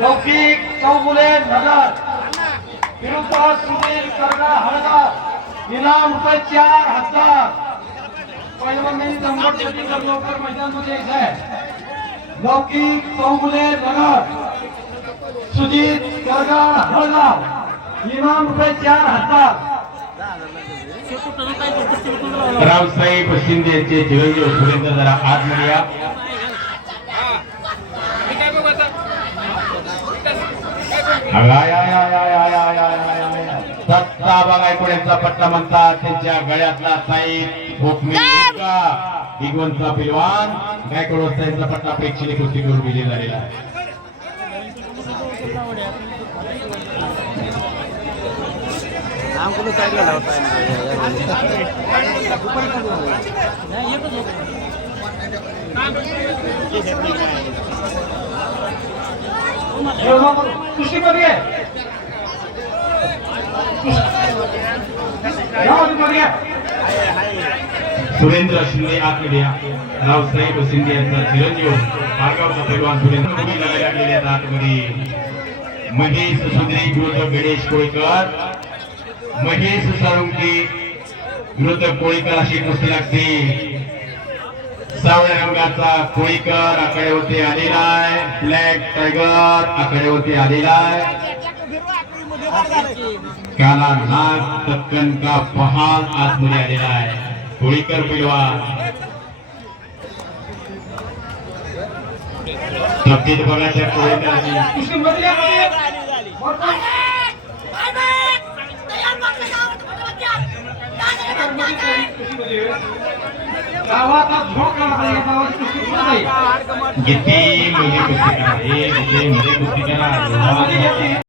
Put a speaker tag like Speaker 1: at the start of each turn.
Speaker 1: लौकिक चौगुले नगर. विरुद्ध सुनील करगा हळगाव इनाम रुपये चार हजार. पहिलवान तर लवकर मैदानमध्ये लौकिक चौगुले नगर. सुजित करगा हळगाव इनाम रुपये चार हजार.
Speaker 2: रावसाहेब शिंदे यांचे चिरंजीव सुरेंद्र जरा आतमध्ये म्हणूया सत्ता बघायचा पट्टा म्हणतात त्यांच्या गळ्यातला साई हुकमी पिलवान काय गायकवाड साहेबचा पट्टा प्रेक्षणी कृती करून दिली झालेला आहे
Speaker 3: काय गेला
Speaker 2: सुरेंद्र शिंदे आतमध्ये या रावसाहेब शिंदे यांचा चिरंजीव. मार्गावचा पैलवान सुरेंद्र लढायला गेले आतमध्ये. महेश सुंदरे विरुद्ध गणेश कोळीकर. महेश सारुंगी विरुद्ध कोळीकर अशी कुस्ती लागते. सावळ्या रंगाचा कोळीकर आकड्यावरती आलेला आहे ब्लॅक टायगर आकड्यावरती आलेला आहे काला नाग दक्कन का पहाल आतमध्ये आलेला आहे कोळीकर पैलवान तब्येत बघायच्या कोळीकरांची किती मुली कुस्ती करा हे मुली मुली कुस्ती करा